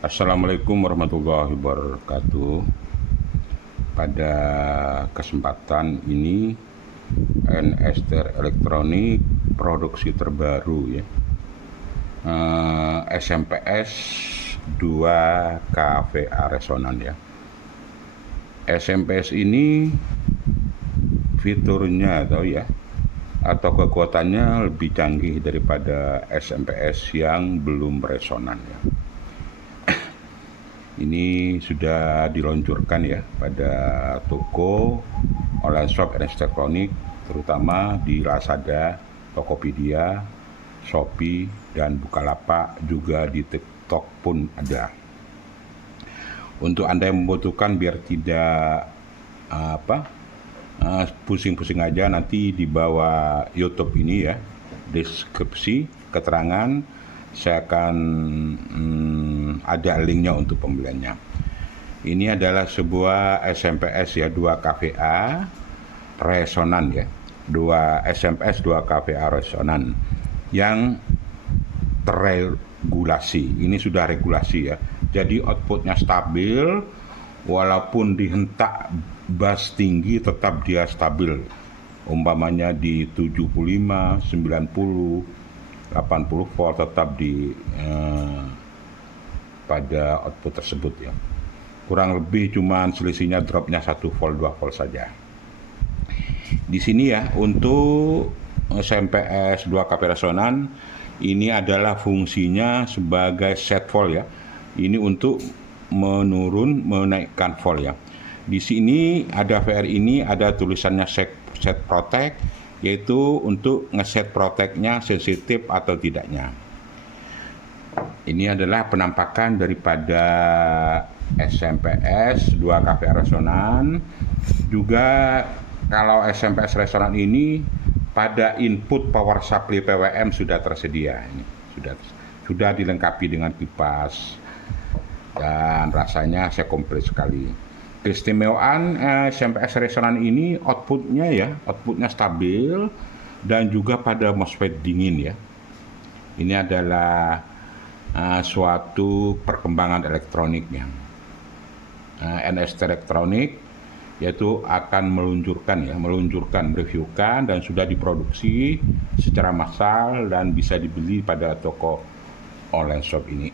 Assalamualaikum warahmatullahi wabarakatuh. Pada kesempatan ini NSTR Elektronik produksi terbaru ya, SMPS 2 KVA resonan ya. SMPS ini fiturnya atau kekuatannya lebih canggih daripada SMPS yang belum resonan ya. Ini sudah diluncurkan ya pada toko online shop NSTR Elektronik, terutama di Lazada, Tokopedia, Shopee, dan Bukalapak, juga di TikTok pun ada. Untuk Anda yang membutuhkan biar tidak pusing-pusing aja, nanti di bawah YouTube ini ya, deskripsi keterangan saya akan ada linknya untuk pembeliannya. Ini adalah sebuah SMPS ya, 2 KVA resonan ya, 2 SMPS 2 KVA resonan yang terregulasi. Ini sudah regulasi ya, jadi outputnya stabil, walaupun dihentak bass tinggi tetap dia stabil, umpamanya di 75, 90, 80 volt tetap di pada output tersebut ya. Kurang lebih cuman selisihnya dropnya 1 volt 2 volt saja. Di sini ya, untuk SMPS 2 KVA resonan ini adalah fungsinya sebagai set volt ya. Ini untuk menaikkan volt ya. Di sini ada VR ini ada tulisannya set protect, yaitu untuk ngeset protectnya sensitif atau tidaknya. Ini adalah penampakan daripada SMPS 2 KVA resonan. Juga kalau SMPS resonan ini pada input power supply PWM sudah tersedia. Ini sudah dilengkapi dengan kipas dan rasanya saya komplit sekali. Keistimewaan SMPS resonan ini outputnya stabil dan juga pada MOSFET dingin ya. Ini adalah suatu perkembangan elektroniknya. NSTR Elektronik yaitu akan mereviewkan dan sudah diproduksi secara massal dan bisa dibeli pada toko online shop ini.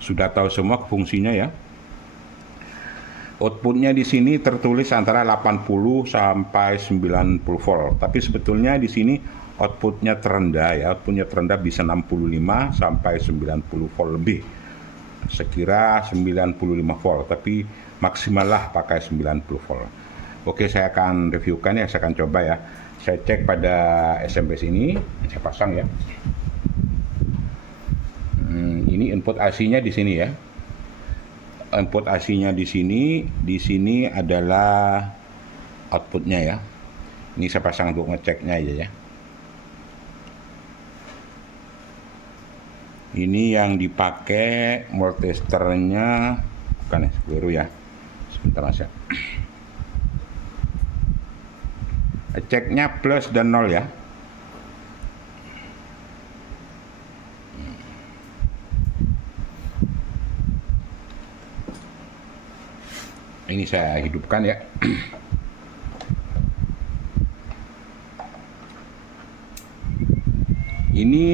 Sudah tahu semua fungsinya ya. Outputnya di sini tertulis antara 80 sampai 90 volt, tapi sebetulnya di sini outputnya terendah ya, bisa 65 sampai 90 volt lebih. Sekira 95 volt, tapi maksimal lah pakai 90 volt. Oke, saya akan reviewkan ya, saya akan coba ya. Saya cek pada SMPS ini, saya pasang ya. Ini input AC-nya di sini ya. Input AC-nya di sini adalah outputnya ya. Ini saya pasang untuk ngeceknya aja ya. Ini yang dipakai multesternya, bukan ya, keliru ya. Sebentar mas ya. Ceknya plus dan nol ya. Ini saya hidupkan ya. Ini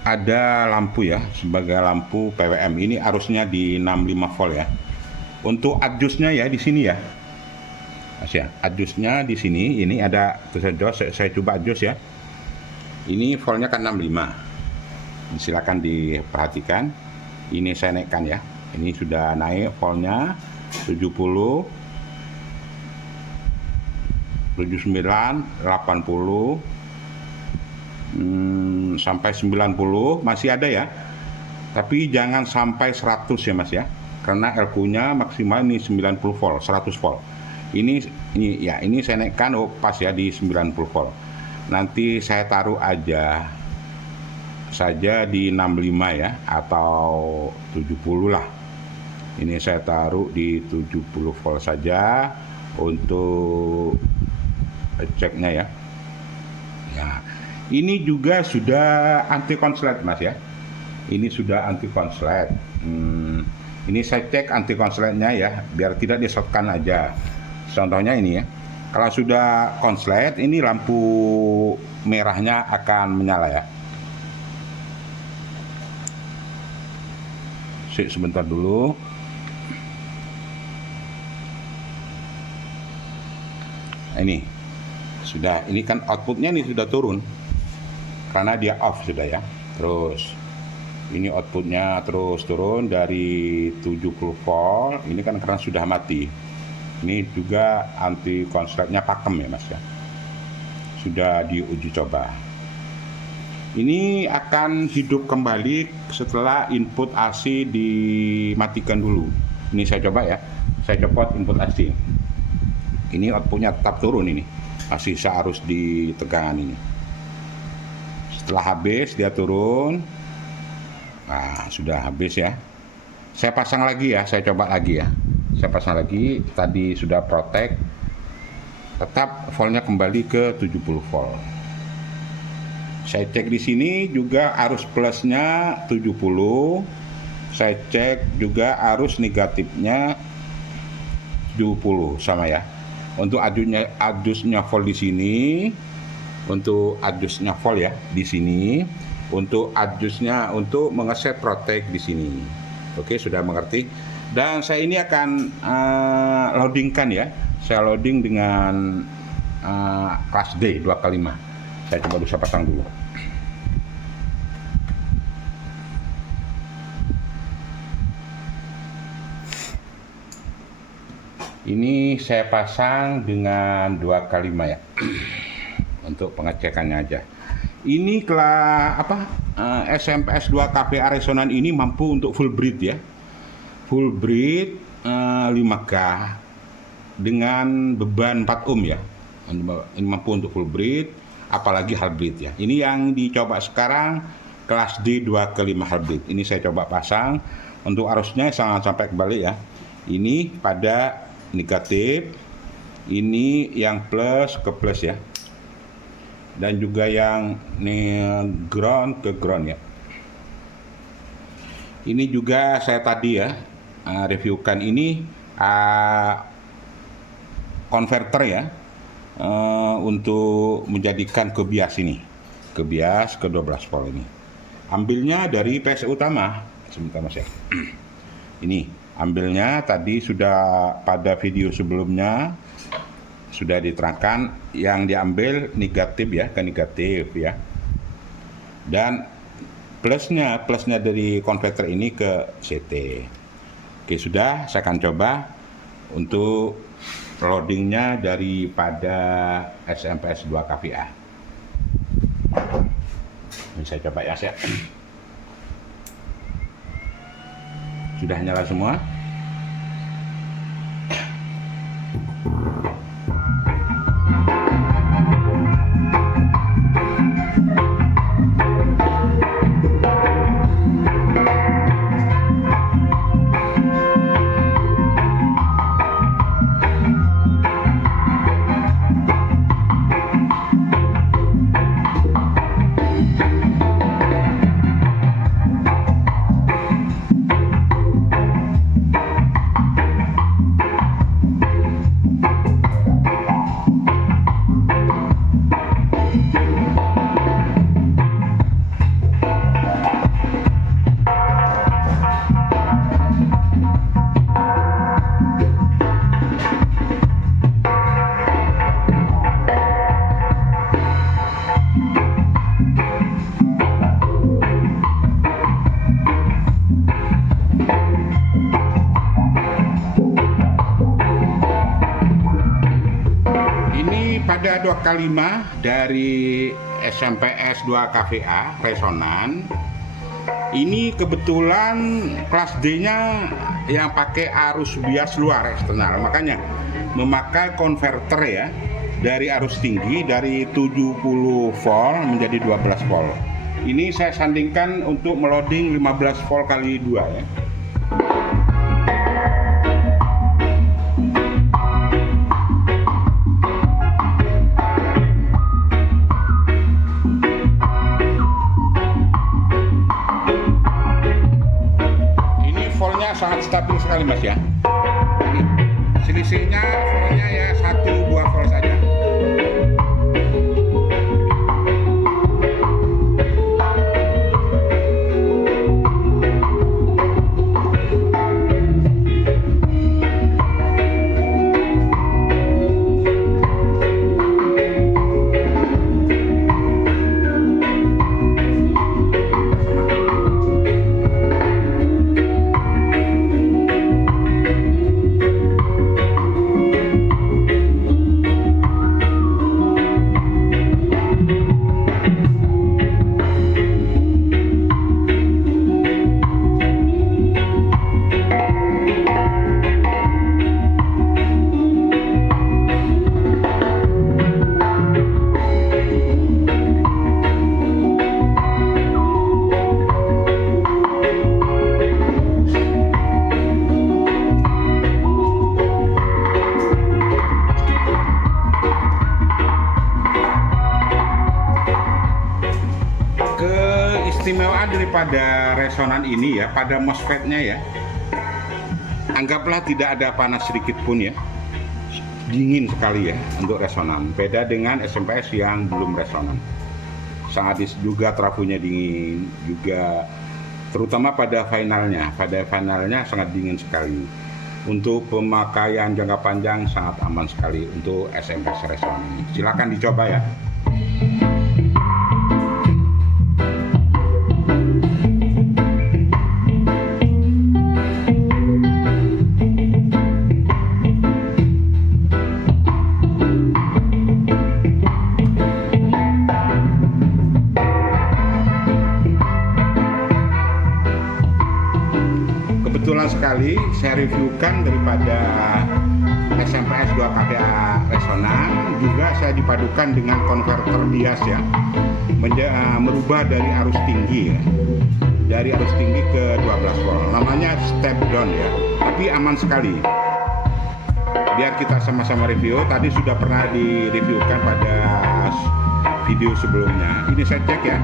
ada lampu ya, sebagai lampu PWM. Ini arusnya di 65 volt ya. Untuk adjustnya ya di sini ya. Mas ya, adjustnya di sini. Ini ada tulisan saya coba adjust ya. Ini voltnya kan 65. Silakan diperhatikan. Ini saya naikkan ya. Ini sudah naik voltnya 70, 79, 80, sampai 90 masih ada ya. Tapi jangan sampai 100 ya mas ya. Karena LQ-nya maksimal ini 90 volt, 100 volt. Ini saya naikkan pas ya di 90 volt. Nanti saya taruh saja di 65 ya, atau 70 lah. Ini saya taruh di 70 volt saja untuk ceknya ya. Ya, ini juga sudah anti konslet mas ya. Ini sudah anti konslet. Ini saya cek anti konsletnya ya, biar tidak di-shortkan aja. Contohnya ini ya, kalau sudah konslet, ini lampu merahnya akan menyala ya. Sebentar dulu. Ini sudah, ini kan outputnya ini sudah turun karena dia off sudah ya. Terus ini outputnya terus turun dari 70 volt, ini kan karena sudah mati. Ini juga anti konsletnya pakem ya mas ya, sudah diuji coba. Ini akan hidup kembali setelah input AC dimatikan dulu. Ini saya coba ya, saya copot input AC. Ini outputnya tetap turun, ini masih searus di tegangan ini. Setelah habis dia turun. Nah sudah habis ya, saya pasang lagi ya, saya coba lagi ya, saya pasang lagi. Tadi sudah protect, tetap voltnya kembali ke 70 volt. Saya cek di sini juga arus plusnya 70, saya cek juga arus negatifnya 70 sama ya. Untuk adusnya volt di sini, untuk adusnya volt ya di sini, untuk adusnya untuk mengeset protect di sini. Oke, sudah mengerti. Dan saya ini akan loadingkan ya. Saya loading dengan kelas D 2x5. Saya coba dulu, saya pasang dulu. Ini saya pasang dengan 2x5 ya. Untuk pengecekannya aja. Ini SMPS 2 KVA resonan ini mampu untuk full breed ya. Full breed 5K dengan beban 4 ohm ya. Ini mampu untuk full breed, apalagi hybrid ya. Ini yang dicoba sekarang kelas D 2x5 hybrid. Ini saya coba pasang. Untuk arusnya jangan sampai kebalik ya. Ini pada negatif, ini yang plus ke plus ya, dan juga yang ground ke ground ya. Ini juga saya tadi ya reviewkan ini konverter ya, untuk menjadikan ke bias ini, ke bias ke 12 volt ini. Ambilnya dari PSU utama. Sebentar mas ya. Ini ambilnya tadi sudah pada video sebelumnya sudah diterangkan, yang diambil negatif ya, ke negatif ya, dan plusnya dari konverter ini ke CT. Oke, sudah, saya akan coba untuk loadingnya daripada SMPS 2 KVA. Ini saya coba ya, sudah nyala semua. Pada 2x5 dari SMPS 2 KVA resonan ini kebetulan kelas D-nya yang pakai arus bias luar eksternal, makanya memakai konverter ya, dari arus tinggi dari 70 volt menjadi 12 volt. Ini saya sandingkan untuk meloading 15 volt kali 2 ya. sangat stabil sekali Mas ya. Ini selisihnya voltnya ya 1-2 volt saja. Keistimewaan daripada resonan ini ya, pada MOSFET-nya ya, anggaplah tidak ada panas sedikit pun ya, dingin sekali ya untuk resonan. Beda dengan SMPS yang belum resonan, sangat juga trafonya dingin juga, terutama pada finalnya sangat dingin sekali. Untuk pemakaian jangka panjang sangat aman sekali untuk SMPS resonan ini. Silakan dicoba ya. Kebetulan sekali saya reviewkan daripada SMPS 2 kVA resonan, juga saya dipadukan dengan konverter bias ya, merubah dari arus tinggi ya, dari arus tinggi ke 12 volt, namanya step down ya, tapi aman sekali. Biar kita sama-sama review, tadi sudah pernah direviewkan pada video sebelumnya. Ini saya cek ya.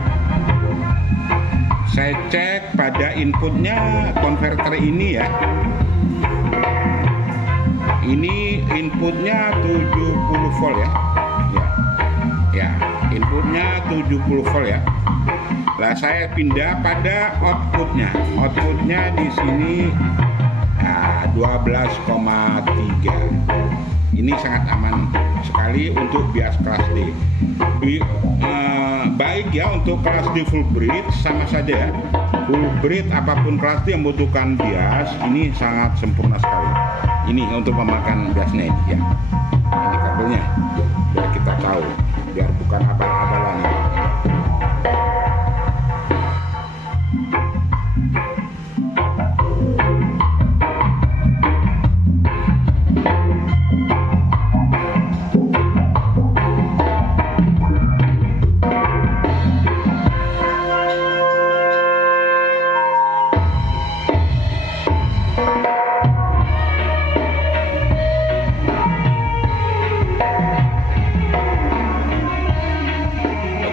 Saya cek pada inputnya konverter ini ya. Ini inputnya 70 volt ya. Ya, inputnya 70 volt ya. Lah saya pindah pada outputnya. Outputnya di sini 12,3. Ini sangat aman sekali untuk bias kelas D. Baik ya untuk kelas D full bridge, sama saja ya. Full bridge apapun kelas D yang membutuhkan bias, ini sangat sempurna sekali. Ini untuk memakan biasnya ini ya. Ini kabelnya, biar kita tahu, biar bukan abal-abalan.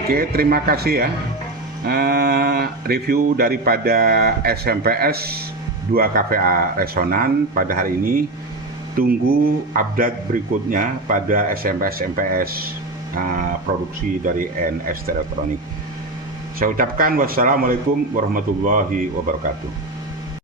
Oke, terima kasih ya. Review daripada SMPS 2 kVA resonan pada hari ini. Tunggu update berikutnya pada SMPS produksi dari NST Elektronik. Saya ucapkan wassalamualaikum warahmatullahi wabarakatuh.